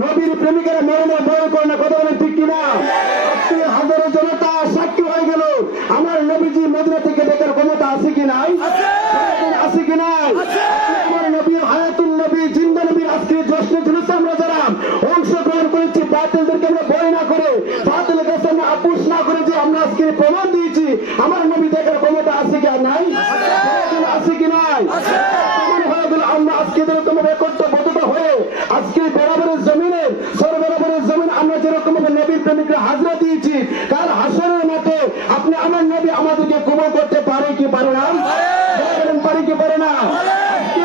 নবীর প্রেমিকেরা মরণে বয় করে না কথা বলে ঠিক কিনা? হাজারো জনতা সাক্ষী হয়ে গেল। আমার নবীজি মদিনা থেকে দেখার ক্ষমতা আছে কি নাই? আছে। কি নাই? আমার নবী হায়াতুল নবী জিন্দা নবীর আজকে জশ্ন আমরা যারা অংশগ্রহণ করেছি বাতিলদেরকে আমরা ভয় না করে বাতিলের কাছে আমরা আপুস না করে যে আমরা আজকে প্রমাণ দিয়েছি আমার নবী দেখার ক্ষমতা আছে কি আর নাই? আছে। কি নাই? হয়ে আমরা আজকে যেরকম রেকর্ড আজকে বরাবরের জমিনে সরবরাবরের জমিন আমরা যেরকম নবীর প্রেমিকরা হাজরা দিয়েছি কাল হাসনের মতো আপনি আমার নবী আমাদেরকে কবল করতে পারে কি পারে না? পারে। কি পারে না? আজকে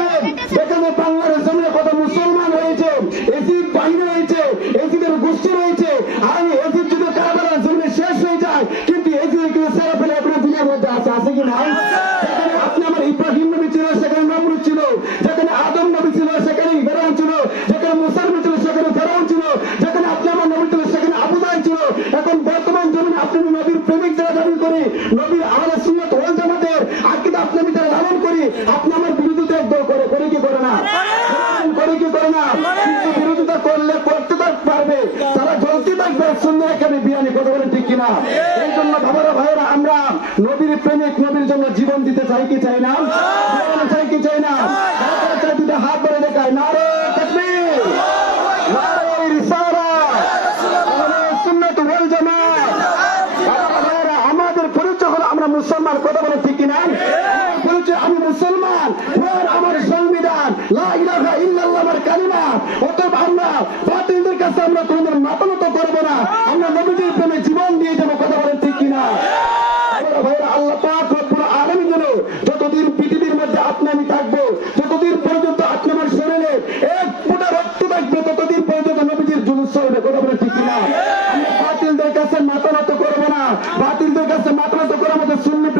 যেখানে বাংলার জমিনে কত মুসলমান রয়েছে এসিড বাহিনী রয়েছে এসিডের গোষ্ঠী রয়েছে আর এসিড যদি কারবার জমিনে শেষ হয়ে যায় কিন্তু এসিড কিন্তু সেরা ফেলে এখনও দুনিয়ার মধ্যে আছে আছে কি না যেখানে আপনি আমার ইব্রাহিম নবী ছিল সেখানে নমরুদ ছিল যেখানে আদম নবী ছিল সেখানে ফেরাউন ছিল যেখানে মুসা নবী ছিল সেখানে ফেরাউন ছিল যেখানে আপনি আমার নবী ছিল সেখানে আবু জাহেল ছিল এখন বর্তমান জমিনে আপনি নবীর প্রেমিক যারা দাবি করি নবীর আমাদের সুন্নত ওয়াল জামাতের আকিদা আপনি আমি যারা লালন করি। আপনি আমার বিরোধিতা একদল করে করে কি করে না? করে। কি করে না? কিন্তু বিরোধিতা করলে করতে পারবে। তারা জ্বলতে থাকবে। সুন্দর এখানে বিয়ানি কথা বলে ঠিক কিনা? এই জন্য বাবারা ভাইয়েরা আমরা নবীর প্রেমিক নবীর জন্য জীবন দিতে চাই কি চাই না? চাই। কি চাই না? হাত ধরে দেখায়। নারে তাকবীর নারে রিসালাত নারে সুন্নাত ওয়াল জামাত বাবারা ভাইয়েরা, আমাদের পরিচয় হলো আমরা মুসলমান কথা বলে ঠিক কিনা? বলছে পরিচয় আমি মুসলমান আমার সংবিধান লা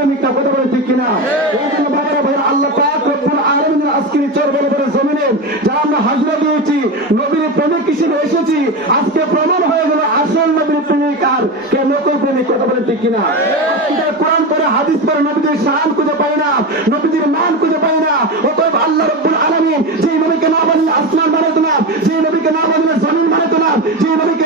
প্রেমিকটা কথা বলেন ঠিক কিনা? এই জন্য বাবারা ভাইরা আল্লাহ পাক রব্বুল আলামিনের আজকের চর বলে বলে জমিনে যা আমরা হাজরা দিয়েছি নবীর প্রেমিক হিসেবে এসেছি আজকে প্রমাণ হয়ে গেল আসল নবীর প্রেমিক আর কে নকল প্রেমিক কথা বলেন ঠিক কিনা? কোরআন পড়ে হাদিস পড়ে নবীদের শান খুঁজে পাই না নবীদের মান খুঁজে পাই না। অতএব আল্লাহ রব্বুল আলামিন যেই নবীকে না বললে আসমান বানাইতো না যেই নবীকে না বললে জমিন বানাইতো না যেই নবীকে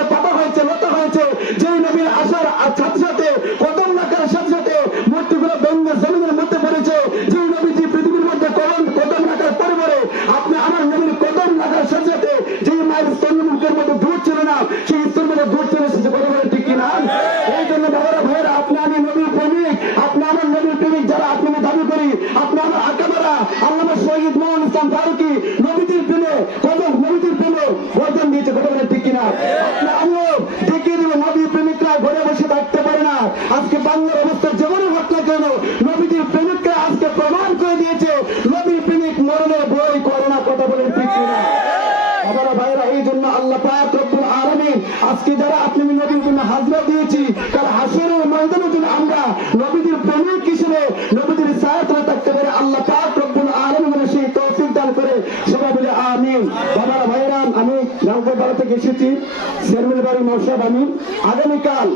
শহীদ মোহন ইসলাম ফারুকি প্রেমে কত প্রেমে বর্জন দিয়েছে ঠিক কিনা? আমিও দেখিয়ে দেবো, নবীর প্রেমিকরা ঘরে বসে থাকতে পারে না। আজকে বাংলার কেন নবীজির প্রেমিকরা আজকে প্রমাণ করে দিয়েছে, নবীর প্রেমিক মরণে বই না, কথা বলে ঠিক কিনা? ভাইরা এই জন্য আল্লাহ পাক রব্বুল আলামিন, আজকে যারা আপনি নবীর জন্য হাজরা দিয়েছি কাল হাসরের আমিন ভাইরা আমি রামপুরপাড়া থেকে এসেছি। শেরমিল বাড়ি আমি আগামীকাল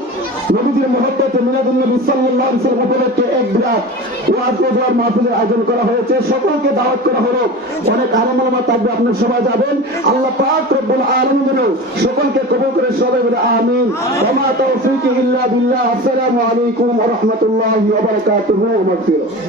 নবীদের মহব্বতে মিলাদুল নবী সাল্লাল্লাহু আলাইহি ওয়াসাল্লাম উপলক্ষে এক বিরাট আয়োজন করা হয়েছে। সকলকে দাওয়াত করা হলো। অনেক আরাম থাকবে, আপনার সবাই যাবেন। আল্লাহ পাক রব্বুল সকলকে কবুল করে সবাই বলে আমিন। আসসালামু আলাইকুম ওয়া